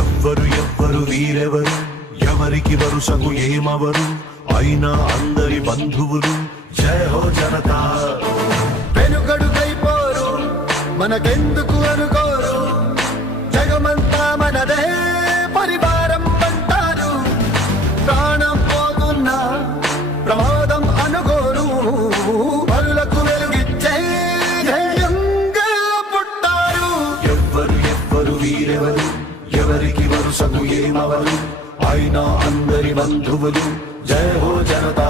ఎవ్వరు వీరెవరు, ఎవరికి వరుసకు ఏమవరు, అయినా అందరి బంధువులు. జయ హో జనతా. వెనుకడుకైపోరు, మనకెందుకు అనుకోరు, జగమంతా మనదే పరివారం అంటారు. ప్రాణం పోతున్నా ప్రమాదం అనుకోరు, పరులకు వెలుగిచ్చే ధైర్యంగా పుట్టారు. ఎవ్వరు వీరెవరు, ఎవరికి వరుసకు ఏమవరు, అయినా అందరి బంధువులు. జయ హో జనతా.